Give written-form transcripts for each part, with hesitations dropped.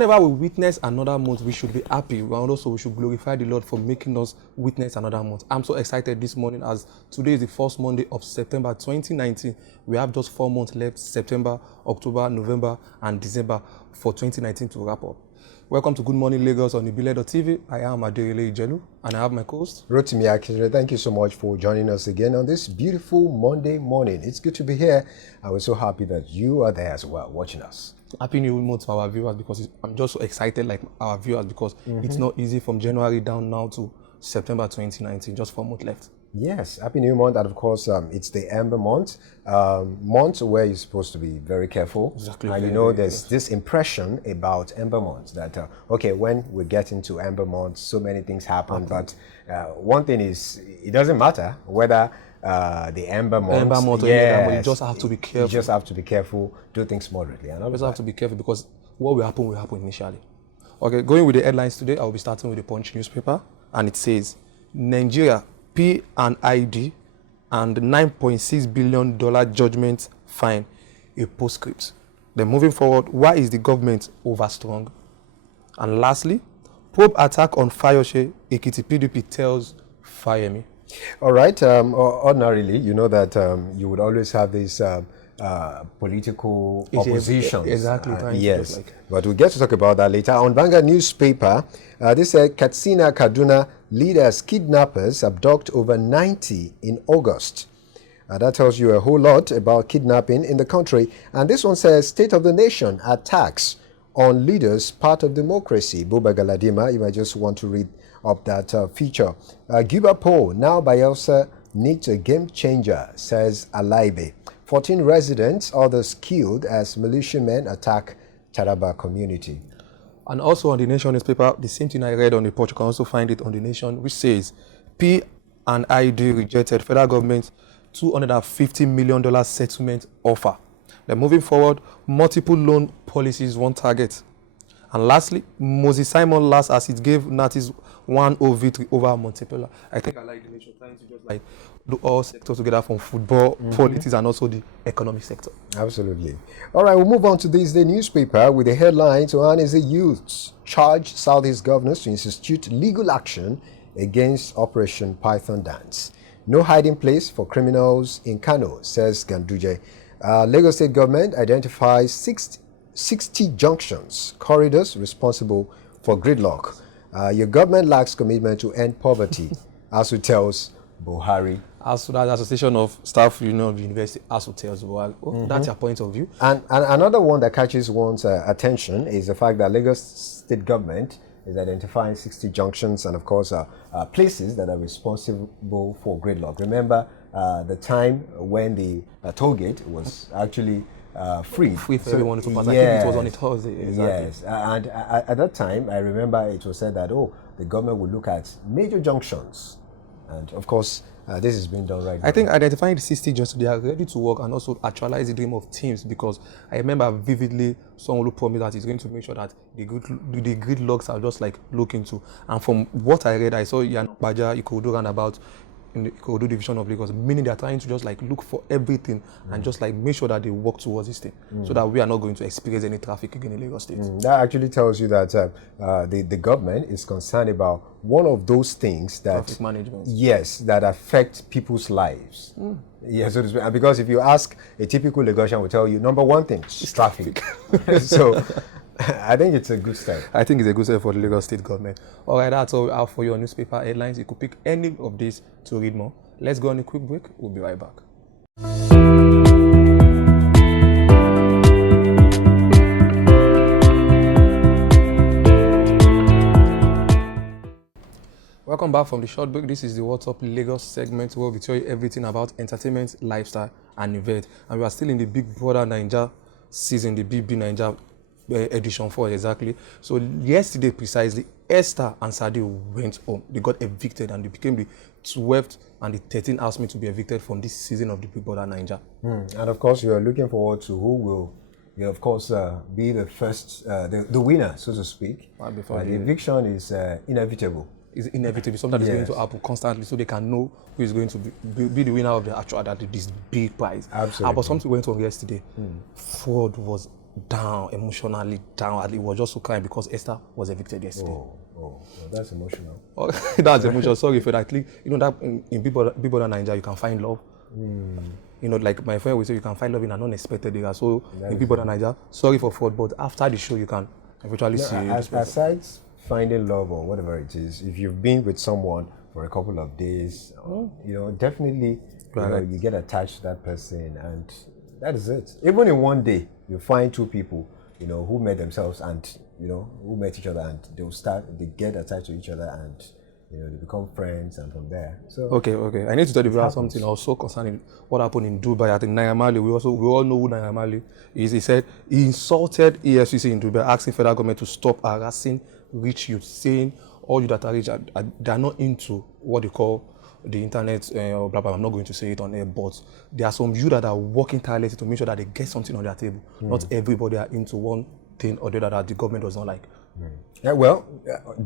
whenever we witness another month, we should be happy. And also, we should glorify the Lord for making us witness another month. I'm so excited this morning as today is the first Monday of September 2019. We have just 4 months left, September, October, November, and December for 2019 to wrap up. Welcome to Good Morning Lagos on Ibile.tv. I am Aderele Ijelu, and I have my co-host. Rotimi Akindele, thank you so much for joining us again on this beautiful Monday morning. It's good to be here. I was so happy that you are there as well, watching us. Happy New Month to our viewers because I'm just so excited like our viewers because it's not easy from January down now to September 2019, just 4 months left. Yes, Happy New Month, and of course, it's the Ember month, month where you're supposed to be very careful. Exactly. And you know, there's this impression about Ember month that, okay, when we get into Ember month, so many things happen. But one thing is, it doesn't matter whether the Ember month, yes, but you just have to be careful. You just have to be careful, do things moderately. And you just have to be careful because what will happen initially. Okay, going with the headlines today, I'll be starting with the Punch newspaper, and it says, Nigeria, P&ID and $9.6 billion judgment fine, a postscript. Then moving forward, why is the government overstrung? And lastly, probe attack on Fayose, Ekiti PDP tells Fayemi. All right. Ordinarily, you know that you would always have this political opposition. Exactly. Yes. But we'll get to talk about that later. On Vanguard newspaper, this said Katsina, Kaduna leaders kidnappers abduct over 90 in August. That tells you a whole lot about kidnapping in the country. And this one says State of the Nation attacks on leaders part of democracy. Buba Galadima, you might just want to read up that feature. Guba poll, now Bayelsa needs a game changer, says Alaibe. 14 residents, others killed as militiamen attack Taraba community. And also on the Nation newspaper, the same thing I read on the Punch, you can also find it on the Nation, which says P&ID rejected federal government $250 million settlement offer. Then moving forward, multiple loan policies, one target. And lastly, Moses Simon last as it gave Natis 1-0 victory over Montpellier. I think I like the Nation trying to just like do all sectors together from football, politics, and also the economic sector. Absolutely. All right, we'll move on to this day newspaper with the headline, Ohaneze youths charge Southeast governors to institute legal action against Operation Python Dance. No hiding place for criminals in Kano, says Ganduje. Lagos State government identifies 60 junctions, corridors responsible for gridlock. Your government lacks commitment to end poverty, ASU tells Buhari. ASU, that Association of Staff Union of the University, ASU tells Buhari. That's your point of view. And another one that catches one's attention is the fact that Lagos State government is identifying 60 junctions and, of course, places that are responsible for gridlock. Remember the time when the toll gate was actually free for everyone to pass. I think it was on a Thursday. Exactly. Yes, and at that time, I remember it was said that, the government will look at major junctions. And of course, this is being done right now. I think identifying the 60 junctions, they are ready to work and also actualize the dream of teams, because I remember vividly someone who promised that he's going to make sure that the gridlocks are just like looked into. And from what I read, I saw Yan Baja, Ikodo roundabout in the Ikodo division of Lagos, meaning they are trying to just like look for everything and just like make sure that they work towards this thing so that we are not going to experience any traffic again in Lagos State. That actually tells you that the government is concerned about one of those things that traffic management. Yes, that affect people's lives. Yes, so to speak. And because if you ask a typical Lagosian, will tell you number one thing, it's traffic. So I think it's a good step. I think it's a good step for the Lagos State government. All right, that's all we have for your newspaper headlines. You could pick any of these to read more. Let's go on a quick break. We'll be right back. Welcome back from the short break. This is the What's Up Lagos segment where we tell you everything about entertainment, lifestyle, and event. And we are still in the Big Brother Naija season, the BB Naija edition 4 exactly. So yesterday precisely, Esther and Sade went home. They got evicted and they became the 12th and the 13th housemates to be evicted from this season of the Big Brother Naija. And of course, you are looking forward to who will, of course, be the first, the winner, so to speak. The eviction is inevitable. It's inevitable. Something is going to happen constantly, so they can know who is going to be the winner of the actual this big prize. Absolutely. But something went on yesterday. Fraud was down, emotionally down. And he was just so crying because Esther was evicted yesterday. Oh, that's emotional. That's emotional. Sorry for that. Like, you know that in Big Brother Nigeria, you can find love. You know, like my friend will say, you can find love in an unexpected area. So in Big Brother Nigeria, sorry for fraud, but after the show, you can eventually see. Aside finding love or whatever it is, if you've been with someone for a couple of days, you know, definitely you get attached to that person, and that is it. Even in one day, you find two people, you know, who met themselves and, you know, who met each other, and they get attached to each other, and, you know, they become friends, and from there. So Okay. I need to tell you about something also concerning what happened in Dubai. I think Naira Marley, we all know who Naira Marley is. He said he insulted EFCC in Dubai, asking federal government to stop harassing rich youth, saying all you that are rich, they are not into what they call the internet, or blah, blah, blah. I'm not going to say it on air, but there are some youth that are working tirelessly to make sure that they get something on their table. Not everybody are into one thing or the other that the government does not like. yeah, well,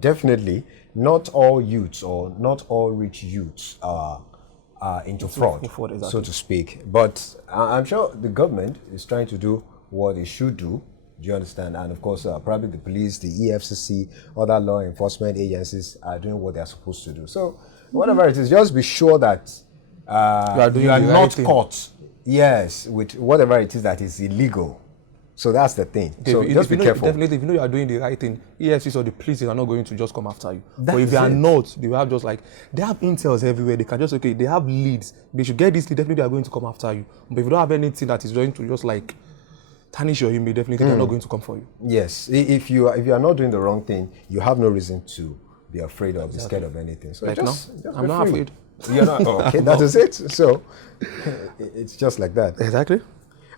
definitely not all youths or not all rich youths are into fraud, exactly. so to speak. But I'm sure the government is trying to do what it should do. Do you understand? And of course, probably the police, the EFCC, other law enforcement agencies are doing what they're supposed to do. So whatever it is, just be sure that you are not caught, yes, with whatever it is that is illegal. So that's the thing. So just be careful. Definitely, if you know you are doing the right thing, EFCC or the police are not going to just come after you. But if they are not, they will have just like, they have intels everywhere. They can just, okay, they have leads. They should get this lead, definitely they are going to come after you. But if you don't have anything that is going to just like tarnish your image, definitely they're not going to come for you. Yes, if you are not doing the wrong thing, you have no reason to be afraid or be scared of anything. So Like just I'm not afraid. You're not. Oh, okay, that is it. So it's just like that. Exactly.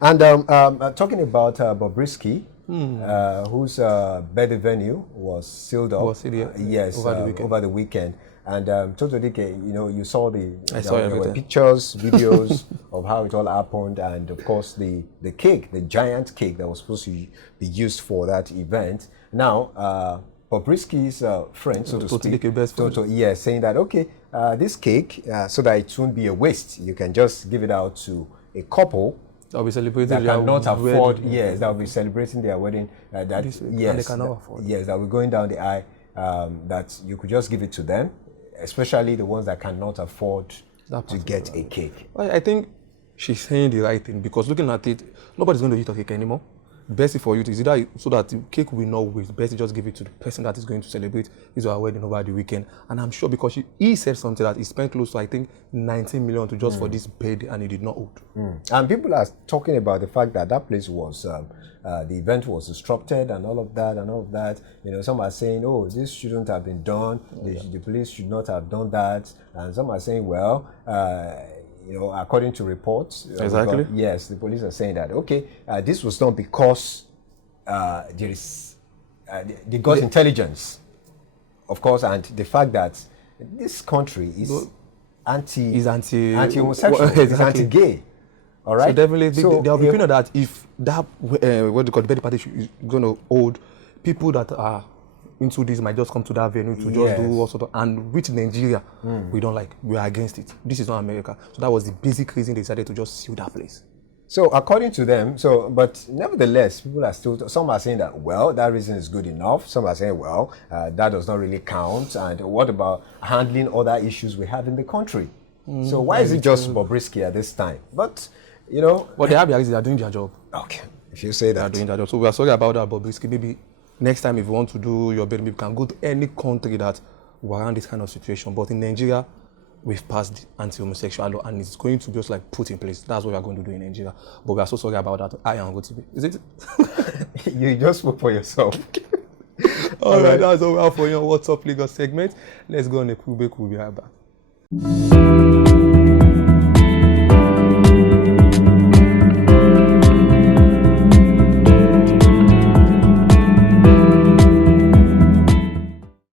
And talking about Bobrisky, whose birthday venue was sealed up. Yes, over the weekend. And Totally, you know, you saw there were pictures, videos of how it all happened, and of course the cake, the giant cake that was supposed to be used for that event. Now, Bobrisky's friend, so to speak, saying that, okay, this cake, so that it won't be a waste, you can just give it out to a couple that will be celebrating that cannot afford, that will be celebrating their wedding, and they cannot afford. Yes, that will going down the aisle, that you could just give it to them, especially the ones that cannot afford to get a cake. I think she's saying the right thing, because looking at it, nobody's going to eat a cake anymore. Best for you is either so that the cake will not waste. Best just give it to the person that is going to celebrate his or her wedding over the weekend. And I'm sure because he said something that he spent close to, I think, 19 million to just for this birthday, and he did not hold. And people are talking about the fact that that place was the event was disrupted and all of that. You know, some are saying, oh, this shouldn't have been done. The police should not have done that. And some are saying, well, you know, according to reports, exactly. Yes, the police are saying that, okay, this was done because there is they got intelligence, of course, and the fact that this country is anti-homosexual, is anti-gay. All right. So definitely, there will be people that if that what they call the birthday party is going to hold, people that are into this might just come to that venue to just do all sort of, and which Nigeria we don't like, we are against it. This is not America. So that was the basic reason they decided to just seal that place. So according to them, but nevertheless, people are still, some are saying that, well, that reason is good enough. Some are saying, well, that does not really count. And what about handling other issues we have in the country? So why is it just Bobrisky at this time? But, you know. But they have their reason, they are doing their job. Okay, if you say that. They are doing their job. So we are sorry about that, Bobrisky. Maybe next time if you want to do your birthday, you can go to any country that warrant this kind of situation. But in Nigeria, we've passed the anti-homosexual law, and it's going to be just like put in place. That's what we are going to do in Nigeria. But we are so sorry about that. I am going to be. Is it? You just spoke for yourself. All right, that's all we have for your What's Up Lagos segment. Let's go on a quick break. We'll be right back.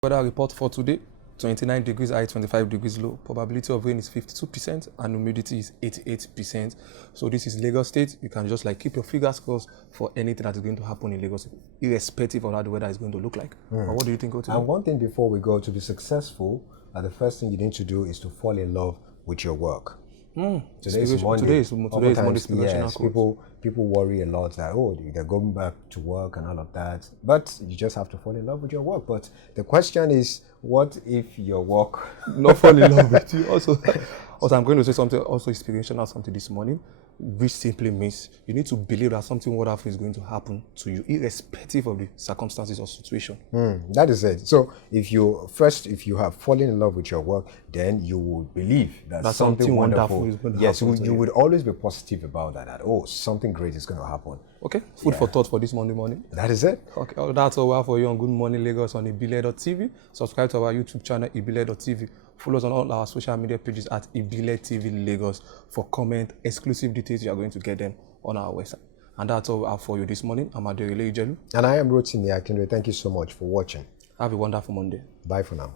Weather report for today: 29 degrees high, 25 degrees low. Probability of rain is 52% and humidity is 88%. So this is Lagos State. You can just like keep your fingers crossed for anything that is going to happen in Lagos, irrespective of how the weather is going to look like. But what do you think? And one thing before we go, to be successful, the first thing you need to do is to fall in love with your work. Today is Monday. Today is Monday inspirational Yes, quote. people worry a lot that they're going back to work and all of that. But you just have to fall in love with your work. But the question is, what if your work Not fall in love with you? Also, I'm going to say something also inspirational something this morning, which simply means you need to believe that something wonderful is going to happen to you, irrespective of the circumstances or situation. That is it. So if you have fallen in love with your work, then you will believe that something wonderful is going to yes, happen to you you. would always be positive about that. Something great is going to happen. Okay, food for thought for this Monday morning. That is it. Okay, that's all we have for you on Good Morning Lagos on ibile.tv. Subscribe to our YouTube channel, ibile.tv. Follow us on all our social media pages at Ibile TV Lagos for comment, exclusive details. You are going to get them on our website. And that's all we have for you this morning. I'm Aderele Ijelu. And I am Rotimi Akinre. Thank you so much for watching. Have a wonderful Monday. Bye for now.